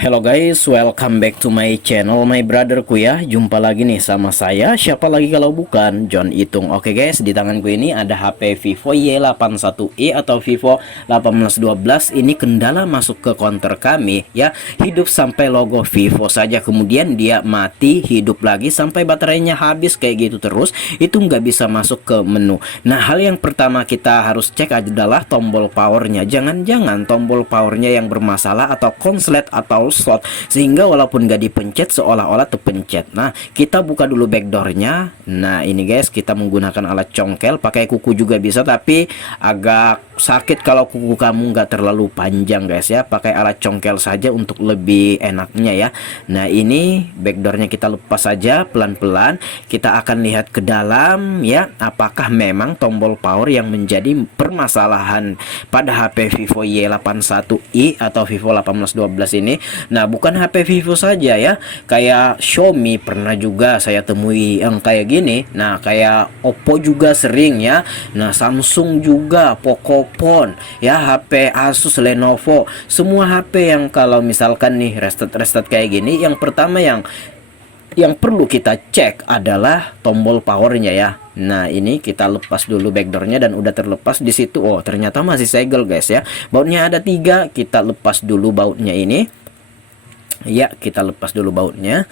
Hello guys, welcome back to my channel, my brotherku ya. Jumpa lagi nih sama saya. Siapa lagi kalau bukan John Itung. Oke guys, di tanganku ini ada HP Vivo Y81e atau Vivo 1812. Ini kendala masuk ke counter kami ya. Hidup sampai logo Vivo saja, kemudian dia mati, hidup lagi sampai baterainya habis kayak gitu terus. Itu nggak bisa masuk ke menu. Nah, hal yang pertama kita harus cek adalah tombol powernya. Jangan-jangan tombol powernya yang bermasalah atau konslet atau slot, sehingga walaupun gak dipencet seolah-olah terpencet. Nah, kita buka dulu backdoornya. Nah, ini guys, kita menggunakan alat congkel, pakai kuku juga bisa, tapi agak sakit kalau kuku kamu nggak terlalu panjang guys ya. Pakai alat congkel saja untuk lebih enaknya ya. Nah, ini backdoornya kita lepas saja pelan-pelan. Kita akan lihat ke dalam ya, apakah memang tombol power yang menjadi permasalahan pada HP Vivo Y81i atau Vivo 1812 ini. Nah, bukan HP Vivo saja ya, kayak Xiaomi pernah juga saya temui yang kayak gini. Nah, kayak Oppo juga sering ya. Nah, Samsung juga, Pocophone ya, HP Asus, Lenovo, semua HP yang kalau misalkan nih restart kayak gini, yang pertama yang perlu kita cek adalah tombol powernya ya. Nah, ini kita lepas dulu backdoornya dan udah terlepas di situ. Oh, ternyata masih segel guys ya. Bautnya ada 3, kita lepas dulu bautnya ini. Ya, kita lepas dulu bautnya.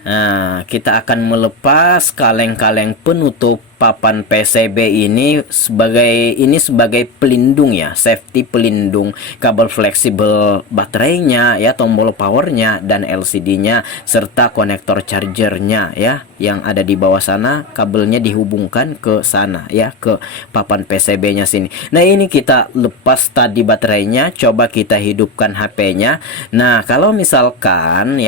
Nah, kita akan melepas kaleng-kaleng penutup papan PCB ini sebagai pelindung ya, safety pelindung kabel fleksibel baterainya ya, tombol powernya dan LCD-nya serta konektor chargernya ya, yang ada di bawah sana. Kabelnya dihubungkan ke sana ya, ke papan PCB-nya sini. Nah, ini kita lepas tadi baterainya, coba kita hidupkan HP-nya. Nah, kalau misalkan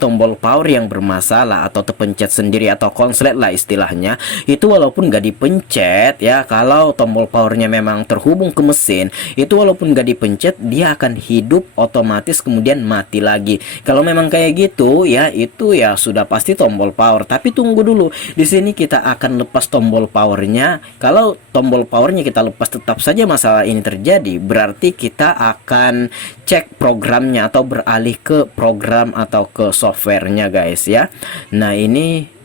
tombol power yang bermasalah atau terpencet sendiri atau konslet lah istilahnya, itu walaupun gak dipencet ya, kalau tombol powernya memang terhubung ke mesin, itu walaupun gak dipencet dia akan hidup otomatis kemudian mati lagi. Kalau memang kayak gitu ya, itu ya sudah pasti tombol power. Tapi tunggu dulu, di sini kita akan lepas tombol powernya. Kalau tombol powernya kita lepas tetap saja masalah ini terjadi, berarti kita akan cek programnya atau beralih ke program atau ke softwarenya guys ya. Nah, ini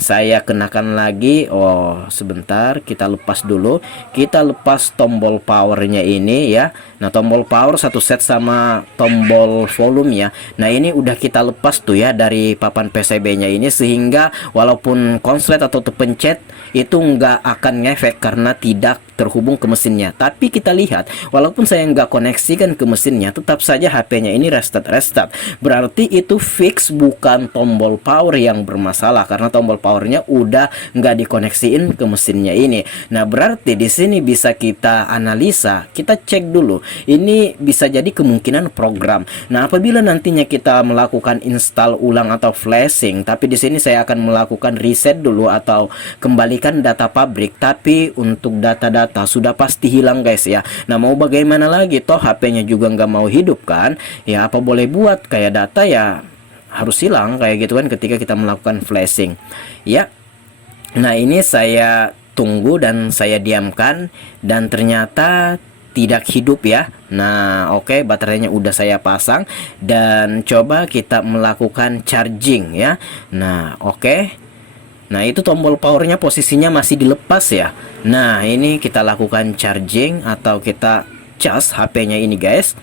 saya kenakan lagi. Oh, sebentar, kita lepas dulu. Kita lepas tombol powernya ini ya. Nah, tombol power satu set sama tombol volume ya. Nah, ini udah kita lepas tuh ya dari papan PCB-nya ini, sehingga walaupun konslet atau terpencet itu nggak akan ngefek karena tidak terhubung ke mesinnya. Tapi kita lihat, walaupun saya nggak koneksikan ke mesinnya, tetap saja HP-nya ini restart. Berarti itu fix, bukan tombol power yang bermasalah, karena tombol powernya udah nggak dikoneksiin ke mesinnya ini. Nah, berarti di sini bisa kita analisa, kita cek dulu. Ini bisa jadi kemungkinan program. Nah, apabila nantinya kita melakukan install ulang atau flashing, tapi di sini saya akan melakukan reset dulu atau kembalikan data pabrik, tapi untuk data-data sudah pasti hilang guys ya. Nah, mau bagaimana lagi, toh HP-nya juga nggak mau hidup kan ya, apa boleh buat, kayak data ya harus hilang kayak gitu kan ketika kita melakukan flashing ya. Nah, ini saya tunggu dan saya diamkan dan ternyata tidak hidup ya. Nah, oke, baterainya udah saya pasang dan coba kita melakukan charging ya. Nah, oke. Nah, itu tombol powernya posisinya masih dilepas ya. Nah, ini kita lakukan charging atau kita cas HP-nya ini guys.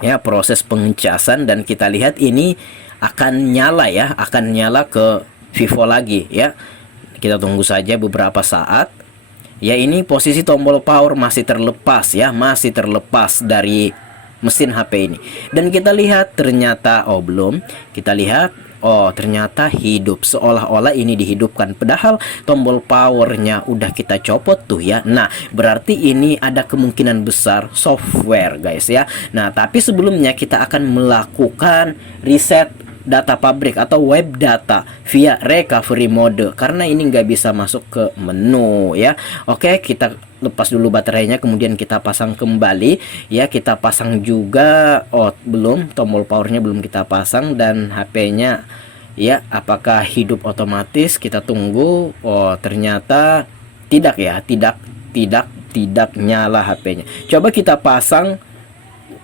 Ya, proses pengecasan dan kita lihat ini akan nyala ya, akan nyala ke Vivo lagi ya. Kita tunggu saja beberapa saat. Ya, ini posisi tombol power masih terlepas ya, masih terlepas dari mesin HP ini. Dan kita lihat ternyata belum. Kita lihat, ternyata hidup, seolah-olah ini dihidupkan, padahal tombol powernya udah kita copot tuh ya. Nah, berarti ini ada kemungkinan besar software guys ya. Nah, tapi sebelumnya kita akan melakukan reset data pabrik atau web data via recovery mode, karena ini nggak bisa masuk ke menu ya. Oke, kita lepas dulu baterainya, kemudian kita pasang kembali ya. Kita pasang juga, belum, tombol powernya belum kita pasang, dan HP-nya ya, apakah hidup otomatis, kita tunggu. Ternyata tidak ya, tidak nyala HP-nya. Coba kita pasang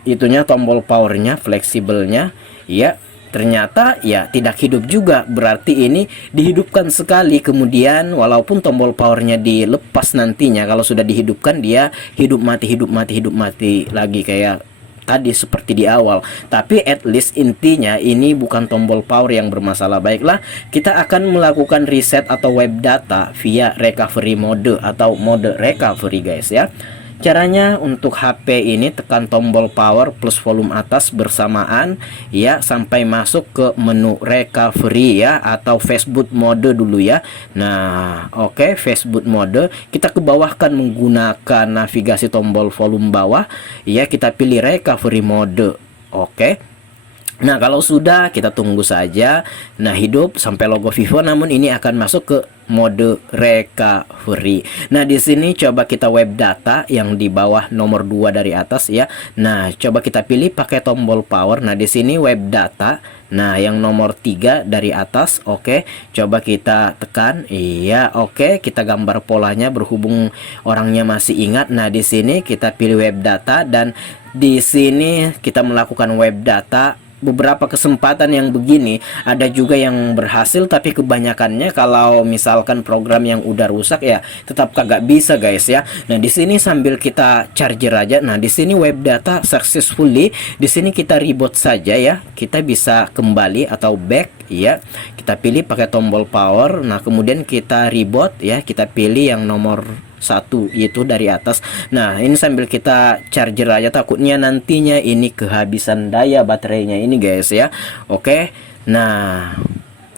itunya tombol powernya, fleksibelnya ya, ternyata ya tidak hidup juga. Berarti ini dihidupkan sekali, kemudian walaupun tombol powernya dilepas nantinya, kalau sudah dihidupkan dia hidup mati lagi kayak tadi seperti di awal. Tapi at least intinya ini bukan tombol power yang bermasalah. Baiklah, kita akan melakukan reset atau web data via recovery mode atau mode recovery guys ya. Caranya untuk HP ini tekan tombol power plus volume atas bersamaan ya sampai masuk ke menu recovery ya, atau Facebook mode dulu ya. Nah, oke, Facebook mode kita ke bawah kan menggunakan navigasi tombol volume bawah ya, kita pilih recovery mode. Oke. Nah, kalau sudah kita tunggu saja. Nah, hidup sampai logo Vivo, namun ini akan masuk ke mode recovery. Nah, di sini coba kita web data yang di bawah nomor 2 dari atas ya. Nah, coba kita pilih pakai tombol power. Nah, di sini web data. Nah, yang nomor 3 dari atas. Oke, coba kita tekan. Iya, oke, kita gambar polanya berhubung orangnya masih ingat. Nah, di sini kita pilih web data dan di sini kita melakukan web data. Beberapa kesempatan yang begini ada juga yang berhasil, tapi kebanyakannya kalau misalkan program yang udah rusak ya tetap kagak bisa guys ya. Nah, di sini sambil kita charger aja. Nah, di sini web data successfully. Di sini kita reboot saja ya. Kita bisa kembali atau back ya. Kita pilih pakai tombol power. Nah, kemudian kita reboot ya. Kita pilih yang nomor 1 itu dari atas. Nah, ini sambil kita charger aja, takutnya nantinya ini kehabisan daya baterainya ini guys ya. Oke. Nah,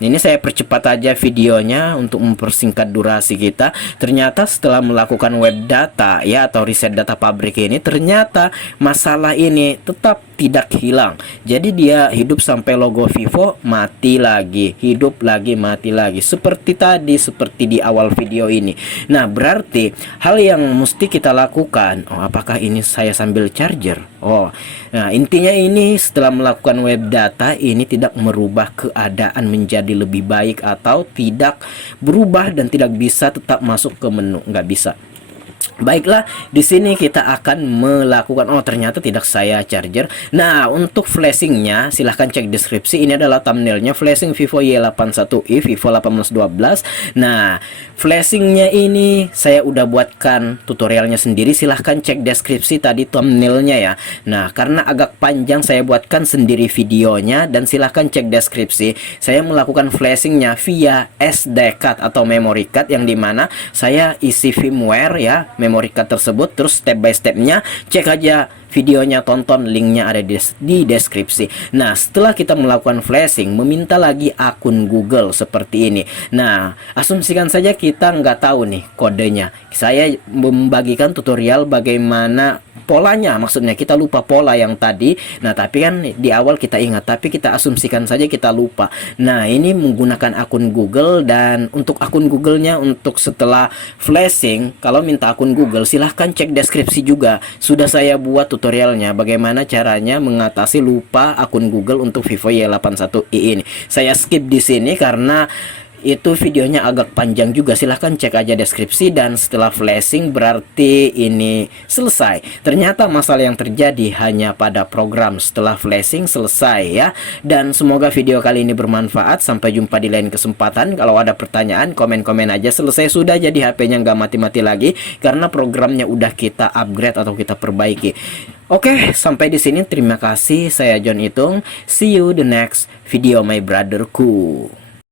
ini saya percepat aja videonya untuk mempersingkat durasi kita. Ternyata setelah melakukan web data ya atau reset data pabrik ini, ternyata masalah ini tetap tidak hilang. Jadi dia hidup sampai logo Vivo mati lagi, hidup lagi, mati lagi. Seperti tadi, seperti di awal video ini. Nah, berarti hal yang mesti kita lakukan, oh, apakah ini saya sambil charger? Oh, nah intinya ini setelah melakukan web data ini tidak merubah keadaan menjadi lebih baik atau tidak berubah dan tidak bisa tetap masuk ke menu, nggak bisa. Baiklah, di sini kita akan melakukan, oh ternyata tidak saya charger. Nah, untuk flashingnya silahkan cek deskripsi. Ini adalah thumbnailnya, flashing Vivo Y81i, Vivo 1812. Nah, flashingnya ini saya udah buatkan tutorialnya sendiri. Silahkan cek deskripsi tadi thumbnailnya ya. Nah, karena agak panjang saya buatkan sendiri videonya, dan silahkan cek deskripsi. Saya melakukan flashingnya via SD card atau memory card, yang dimana saya isi firmware ya memory card tersebut. Terus step by stepnya cek aja videonya, tonton, linknya ada di deskripsi. Nah, setelah kita melakukan flashing, meminta lagi akun Google seperti ini. Nah, asumsikan saja kita nggak tahu nih kodenya. Saya membagikan tutorial bagaimana polanya, maksudnya kita lupa pola yang tadi. Nah, tapi kan di awal kita ingat, tapi kita asumsikan saja kita lupa. Nah, ini menggunakan akun Google, dan untuk akun Google-nya untuk setelah flashing, kalau minta akun Google silahkan cek deskripsi juga. Sudah saya buat tutorialnya bagaimana caranya mengatasi lupa akun Google untuk Vivo Y81i ini. Saya skip di sini karena itu videonya agak panjang juga. Silahkan cek aja deskripsi. Dan setelah flashing berarti ini selesai. Ternyata masalah yang terjadi hanya pada program. Setelah flashing selesai ya. Dan semoga video kali ini bermanfaat. Sampai jumpa di lain kesempatan. Kalau ada pertanyaan komen-komen aja. Selesai sudah, jadi HP-nya nggak mati-mati lagi karena programnya udah kita upgrade atau kita perbaiki. Oke, sampai di sini terima kasih. Saya John Itung. See you the next video my brotherku.